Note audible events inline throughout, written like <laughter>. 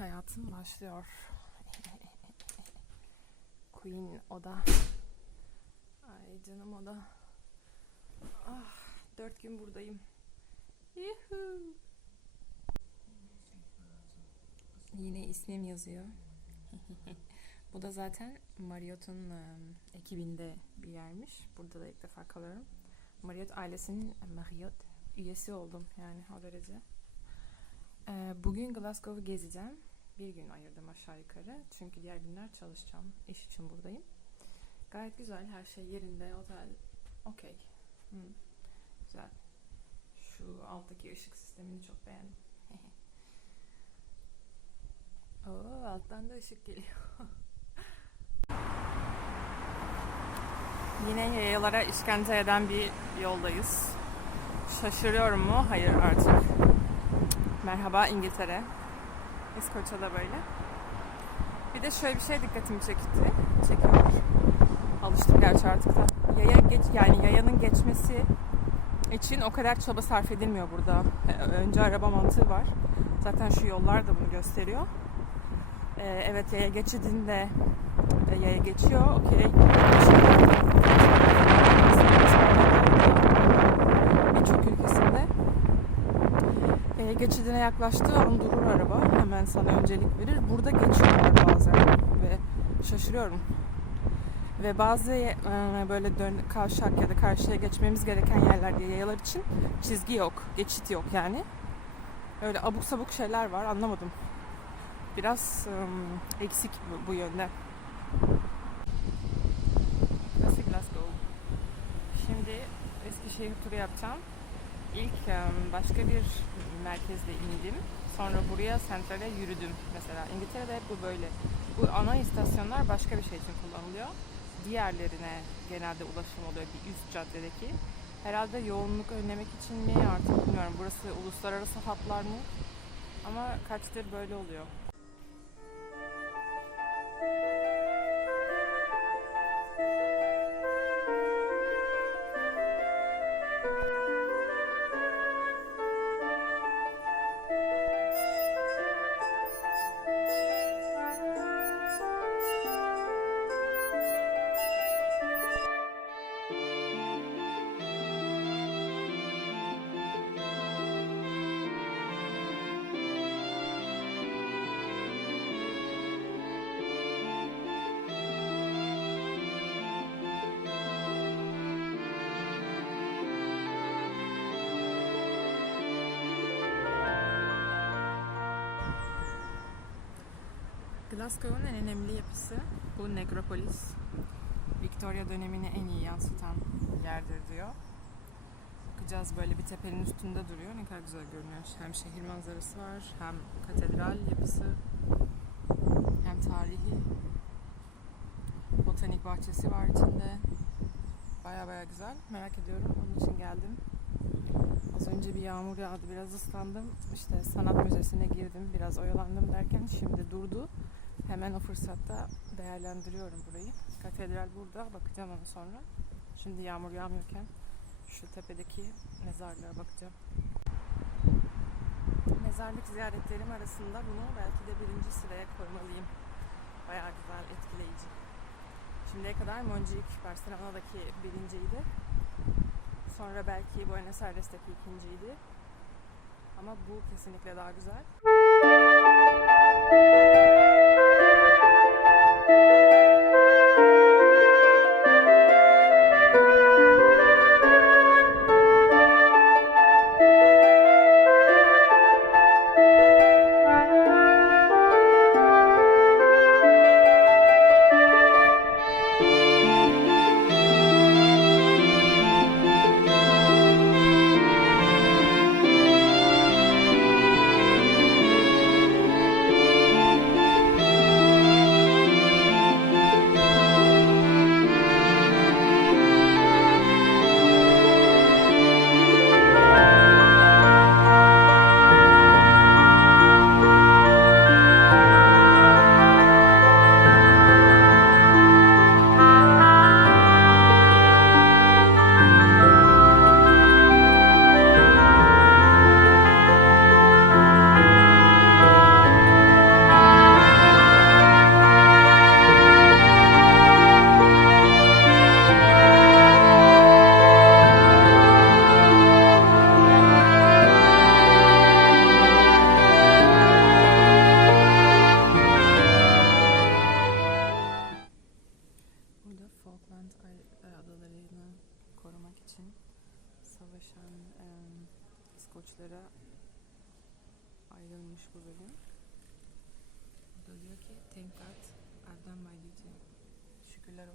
Hayatım başlıyor. <laughs> Queen oda. Ay canım oda. Ah, dört gün buradayım. Yuhuu. Yine ismim yazıyor. <laughs> Bu da zaten Marriott'un em, ekibinde bir yermiş. Burada da ilk defa kalıyorum. Marriott ailesinin Marriott üyesi oldum yani o derece. Ee, bugün Glasgow'u gezeceğim. Bir gün ayırdım aşağı yukarı. Çünkü diğer günler çalışacağım. İş için buradayım. Gayet güzel. Her şey yerinde. Otel okey. Hı, Güzel. Şu alttaki ışık sistemini çok beğendim. <laughs> Oo, alttan da ışık geliyor. <laughs> Yine yayalara işkence eden bir yoldayız. Şaşırıyorum mu? Hayır artık. Merhaba İngiltere. İskoçya da böyle. Bir de şöyle bir şey dikkatimi çekti. Çekiyor. Alıştım gerçi artık da. Yaya geç yani yayanın geçmesi için o kadar çaba sarf edilmiyor burada. Önce araba mantığı var. Zaten şu yollar da bunu gösteriyor. Ee, evet yaya geçidinde e, yaya geçiyor. Okey. Birçok ülkesinde e, geçidine yaklaştığı an durur araba. Hemen sana öncelik verir. Burada geçiyorlar bazen ve şaşırıyorum. Ve bazı e, böyle dön kavşak ya da karşıya geçmemiz gereken yerlerde yayalar için çizgi yok, geçit yok yani. Öyle abuk sabuk şeyler var anlamadım. Biraz ım, eksik bu, bu yönde. Şimdi Eskişehir turu yapacağım. İlk başka bir merkezde indim. Sonra buraya sentrale yürüdüm mesela. İngiltere'de hep bu böyle. Bu ana istasyonlar başka bir şey için kullanılıyor. Diğerlerine genelde ulaşım oluyor bir üst caddedeki. Herhalde yoğunluk önlemek için mi artık bilmiyorum. Burası uluslararası hatlar mı? Ama kaçtır böyle oluyor. Glasgow'un en önemli yapısı bu nekropolis. Victoria dönemini en iyi yansıtan yerdir diyor. Bakacağız böyle bir tepenin üstünde duruyor. Ne kadar güzel görünüyor. Hem şehir manzarası var, hem katedral yapısı, hem tarihi. Botanik bahçesi var içinde. Baya baya güzel. Merak ediyorum. Onun için geldim. Az önce bir yağmur yağdı. Biraz ıslandım. İşte sanat müzesine girdim. Biraz oyalandım derken şimdi durdu. Hemen o fırsatta değerlendiriyorum burayı. Katedral burada. Bakacağım onu sonra. Şimdi yağmur yağmıyorken şu tepedeki mezarlığa bakacağım. Mezarlık ziyaretlerim arasında bunu belki de birinci sıraya koymalıyım. Bayağı güzel, etkileyici. Şimdiye kadar Moncik Barcelona'daki birinciydi. Sonra belki Buenos Aires'teki ikinciydi. Ama bu kesinlikle daha güzel.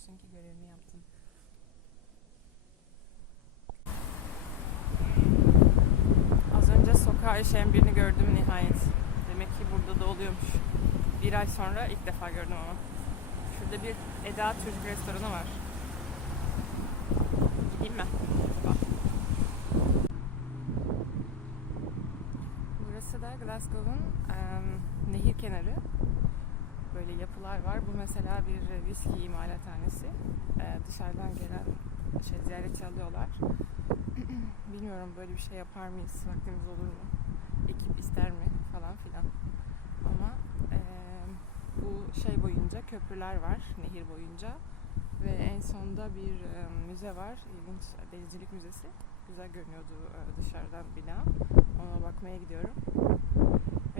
Olsun ki görevimi yaptım. Az önce sokağa işeyen birini gördüm nihayet. Demek ki burada da oluyormuş. Bir ay sonra ilk defa gördüm ama. Şurada bir Eda Çocuk Restoranı var. Gideyim mi? Burası da Glasgow'un em, nehir kenarı. Böyle yapılar var. Bu mesela bir viski imalathanesi. Ee, dışarıdan gelen şey ziyaretçi alıyorlar. <clears throat> Bilmiyorum böyle bir şey yapar mıyız? Vaktimiz olur mu? Ekip ister mi? Falan filan. Ama em, bu şey boyunca köprüler var. Nehir boyunca. Ve en sonda bir em, müze var. İlginç denizcilik müzesi. Güzel görünüyordu e, dışarıdan bina. Ona bakmaya gidiyorum.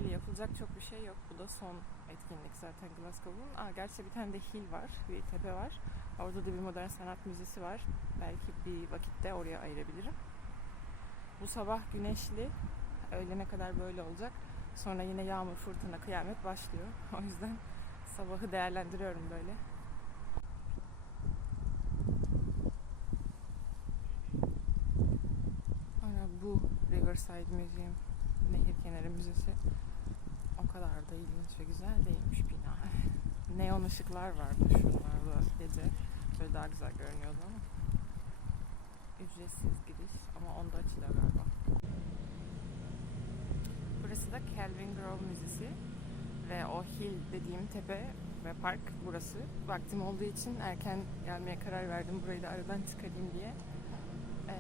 Öyle yapılacak çok bir şey yok. Bu da son etkinlik zaten Glasgow'un. Aa, gerçi bir tane de hill var, bir tepe var. Orada da bir modern sanat müzesi var. Belki bir vakitte oraya ayırabilirim. Bu sabah güneşli. Öğlene kadar böyle olacak. Sonra yine yağmur, fırtına, kıyamet başlıyor. <laughs> O yüzden sabahı değerlendiriyorum böyle. Sonra bu Riverside Museum, nehir kenarı müzesi. O kadar da ilginç ve güzel değilmiş bina. <laughs> Neon ışıklar vardı şuralarda gece. Böyle daha güzel görünüyordu ama. Ücretsiz giriş ama onda açılıyor galiba. Burası da Kelvin Grove Müzesi ve o hill dediğim tepe ve park burası. Vaktim olduğu için erken gelmeye karar verdim burayı da aradan çıkarayım diye. Ee,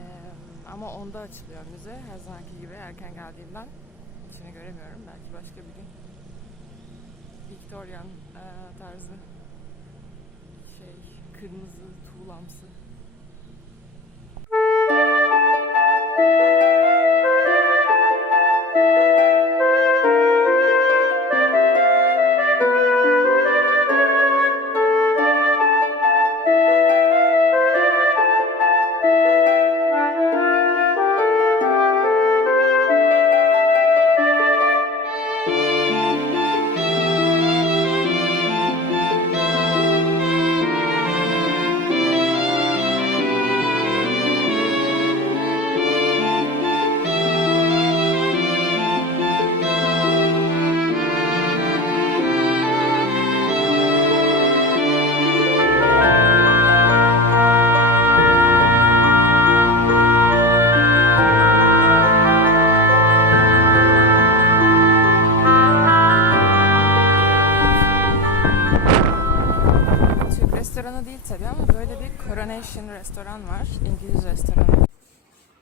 ama onda açılıyor müze. Her zamanki gibi erken geldiğimden içini göremiyorum. Belki başka bir gün. Victorian e, tarzı şey kırmızı tuğlamsı. Restoran var. İngiliz restoranı.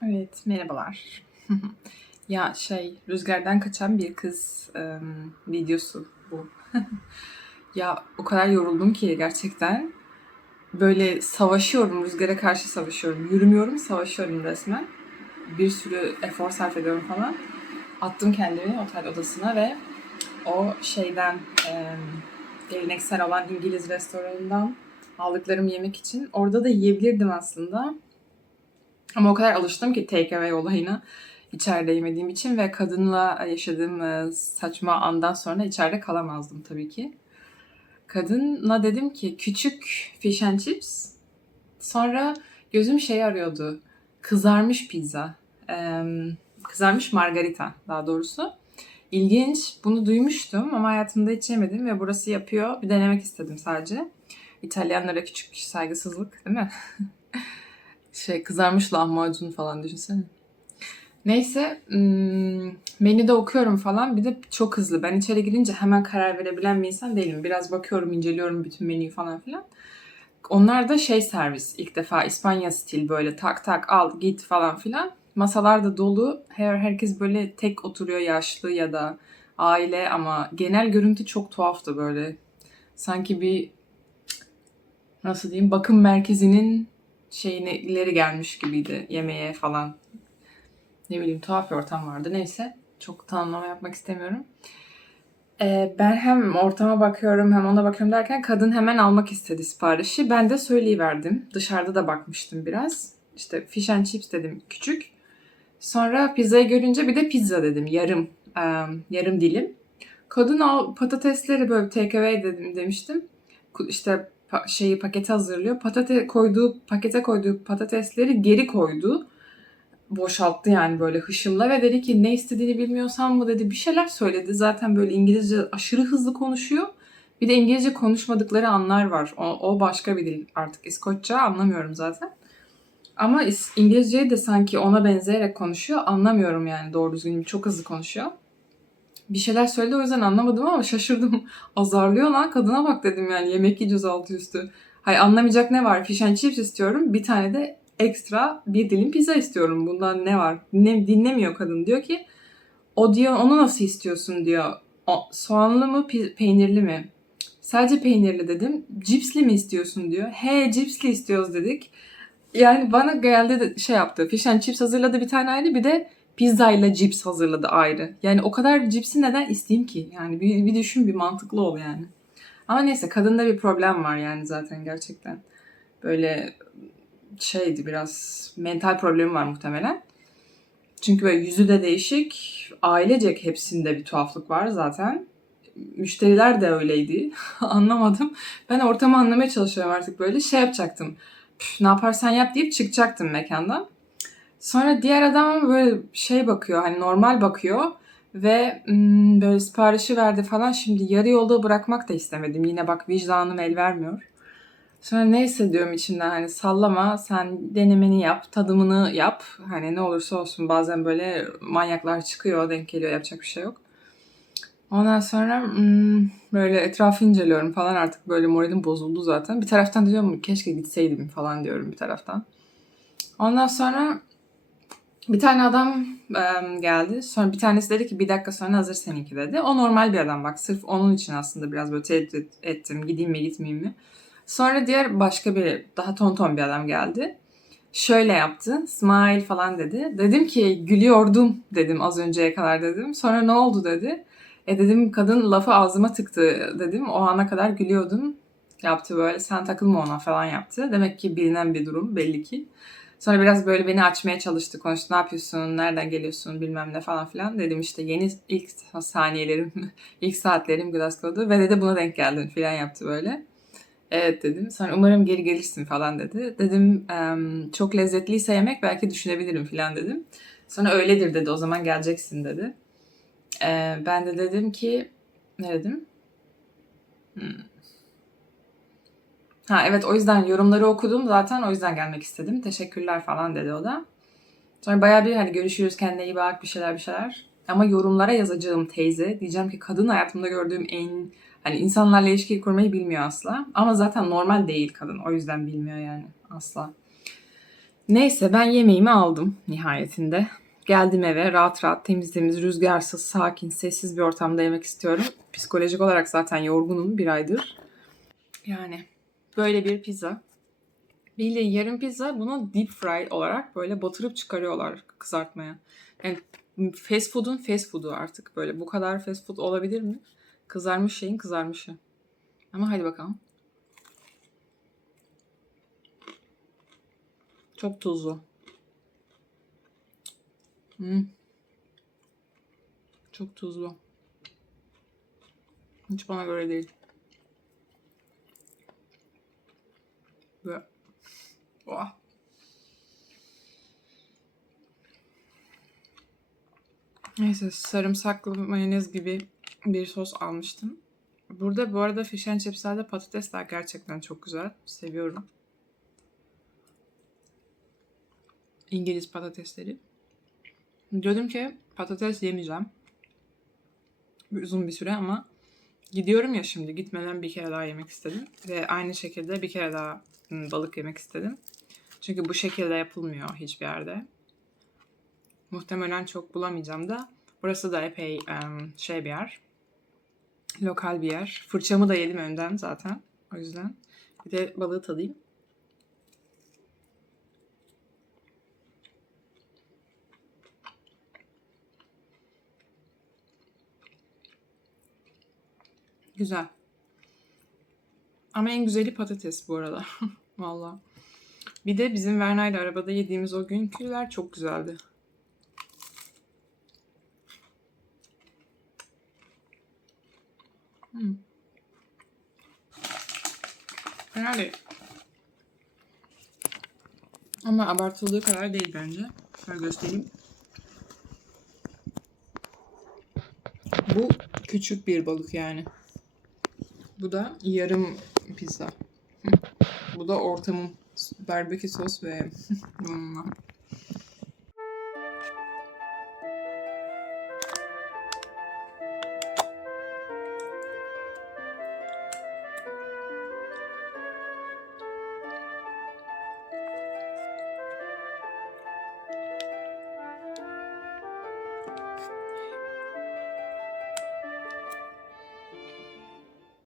Evet, merhabalar. <laughs> ya şey, rüzgardan kaçan bir kız em, videosu bu. <laughs> ya o kadar yoruldum ki gerçekten. Böyle savaşıyorum, rüzgara karşı savaşıyorum. Yürümüyorum, savaşıyorum resmen. Bir sürü efor sarf ediyorum falan. Attım kendimi otel odasına ve o şeyden em, geleneksel olan İngiliz restoranından aldıklarım yemek için. Orada da yiyebilirdim aslında. Ama o kadar alıştım ki take away olayına içeride yemediğim için ve kadınla yaşadığım e, saçma andan sonra içeride kalamazdım tabii ki. Kadına dedim ki küçük fish and chips. Sonra gözüm şey arıyordu. Kızarmış pizza. Em, kızarmış margarita daha doğrusu. İlginç. Bunu duymuştum ama hayatımda hiç yemedim ve burası yapıyor. Bir denemek istedim sadece. İtalyanlara küçük saygısızlık değil mi? <laughs> şey kızarmış lahmacun falan düşünsene. Neyse hmm, menüde okuyorum falan. Bir de çok hızlı. Ben içeri girince hemen karar verebilen bir insan değilim. Biraz bakıyorum, inceliyorum bütün menüyü falan filan. Onlar da şey servis. ilk defa İspanya stil böyle tak tak al git falan filan. Masalar da dolu. Her herkes böyle tek oturuyor yaşlı ya da aile ama genel görüntü çok tuhaftı böyle. Sanki bir nasıl diyeyim bakım merkezinin şeyine ileri gelmiş gibiydi yemeğe falan. Ne bileyim tuhaf bir ortam vardı. Neyse çok tanımlama yapmak istemiyorum. Ee, ben hem ortama bakıyorum hem ona bakıyorum derken kadın hemen almak istedi siparişi. Ben de söyleyiverdim. Dışarıda da bakmıştım biraz. İşte fish and chips dedim küçük. Sonra pizzayı görünce bir de pizza dedim yarım. e, yarım dilim. Kadın o patatesleri böyle take away dedim demiştim. İşte pa- şeyi pakete hazırlıyor. Patate koyduğu pakete koyduğu patatesleri geri koydu. Boşalttı yani böyle hışımla ve dedi ki ne istediğini bilmiyorsan mı dedi bir şeyler söyledi. Zaten böyle İngilizce aşırı hızlı konuşuyor. Bir de İngilizce konuşmadıkları anlar var. O, o başka bir dil artık. İskoçça anlamıyorum zaten. Ama İngilizceyi de sanki ona benzeyerek konuşuyor. Anlamıyorum yani doğru düzgün. Çok hızlı konuşuyor. Bir şeyler söyledi o yüzden anlamadım ama şaşırdım. <laughs> Azarlıyor lan kadına bak dedim yani yemek yiyeceğiz altı üstü. Hay anlamayacak ne var? Fish and chips istiyorum. Bir tane de ekstra bir dilim pizza istiyorum. Bundan ne var? Dinle, dinlemiyor kadın. Diyor ki o diyor onu nasıl istiyorsun diyor. O, soğanlı mı peynirli mi? Sadece peynirli dedim. Cipsli mi istiyorsun diyor. He cipsli istiyoruz dedik. Yani bana geldi de şey yaptı. Fish and chips hazırladı bir tane ayrı bir de pizza ile cips hazırladı ayrı. Yani o kadar cipsi neden isteyeyim ki? Yani bir, bir düşün bir mantıklı ol yani. Ama neyse kadında bir problem var yani zaten gerçekten. Böyle şeydi biraz mental problemi var muhtemelen. Çünkü böyle yüzü de değişik. Ailecek hepsinde bir tuhaflık var zaten. Müşteriler de öyleydi. <laughs> Anlamadım. Ben ortamı anlamaya çalışıyorum artık böyle. Şey yapacaktım. "Püf, ne yaparsan yap deyip çıkacaktım mekandan. Sonra diğer adam böyle şey bakıyor hani normal bakıyor ve hmm, böyle siparişi verdi falan. Şimdi yarı yolda bırakmak da istemedim. Yine bak vicdanım el vermiyor. Sonra neyse diyorum içimden hani sallama sen denemeni yap, tadımını yap. Hani ne olursa olsun bazen böyle manyaklar çıkıyor, denk geliyor yapacak bir şey yok. Ondan sonra hmm, böyle etrafı inceliyorum falan artık böyle moralim bozuldu zaten. Bir taraftan diyorum keşke gitseydim falan diyorum bir taraftan. Ondan sonra bir tane adam em, geldi. Sonra bir tanesi dedi ki bir dakika sonra hazır seninki dedi. O normal bir adam bak. Sırf onun için aslında biraz böyle tereddüt ettim. Gideyim mi gitmeyeyim mi? Sonra diğer başka bir daha tonton bir adam geldi. Şöyle yaptı. Smile falan dedi. Dedim ki gülüyordum dedim az önceye kadar dedim. Sonra ne oldu dedi. E dedim kadın lafı ağzıma tıktı dedim. O ana kadar gülüyordum. Yaptı böyle sen takılma ona falan yaptı. Demek ki bilinen bir durum belli ki. Sonra biraz böyle beni açmaya çalıştı. Konuştu ne yapıyorsun, nereden geliyorsun bilmem ne falan filan. Dedim işte yeni ilk saniyelerim, <laughs> ilk saatlerim Glasgow'da ve dedi buna denk geldin filan yaptı böyle. Evet dedim. Sonra umarım geri gelirsin falan dedi. Dedim "Em, çok lezzetliyse yemek belki düşünebilirim falan dedim. Sonra öyledir dedi o zaman geleceksin dedi. Ben de dedim ki ne dedim? Hmm. Ha evet o yüzden yorumları okudum zaten o yüzden gelmek istedim. Teşekkürler falan dedi o da. Sonra bayağı bir hani görüşürüz kendine iyi bak bir şeyler bir şeyler. Ama yorumlara yazacağım teyze. Diyeceğim ki kadın hayatımda gördüğüm en hani insanlarla ilişki kurmayı bilmiyor asla. Ama zaten normal değil kadın. O yüzden bilmiyor yani asla. Neyse ben yemeğimi aldım nihayetinde. Geldim eve rahat rahat temiz temiz rüzgarsız sakin sessiz bir ortamda yemek istiyorum. Psikolojik olarak zaten yorgunum bir aydır. Yani böyle bir pizza. Bildiğin yarım pizza bunu deep fry olarak böyle batırıp çıkarıyorlar kızartmaya. Yani fast food'un fast food'u artık böyle. Bu kadar fast food olabilir mi? Kızarmış şeyin kızarmışı. Ama hadi bakalım. Çok tuzlu. Hmm. Çok tuzlu. Hiç bana göre değil. Ve oh. Neyse sarımsaklı mayonez gibi bir sos almıştım. Burada bu arada fish and chipslerde patatesler gerçekten çok güzel. Seviyorum. İngiliz patatesleri. Diyordum ki patates yemeyeceğim. Uzun bir süre ama gidiyorum ya şimdi gitmeden bir kere daha yemek istedim. Ve aynı şekilde bir kere daha balık yemek istedim. Çünkü bu şekilde yapılmıyor hiçbir yerde. Muhtemelen çok bulamayacağım da. Burası da epey şey bir yer. Lokal bir yer. Fırçamı da yedim önden zaten. O yüzden. Bir de balığı tadayım. Güzel. Ama en güzeli patates bu arada. <laughs> Valla. Bir de bizim Verna ile arabada yediğimiz o günküler çok güzeldi. Hmm. Fena. Ama abartıldığı kadar değil bence. Şöyle göstereyim. Bu küçük bir balık yani. Bu da yarım pizza. Bu da ortamım. Barbekü sos ve <laughs>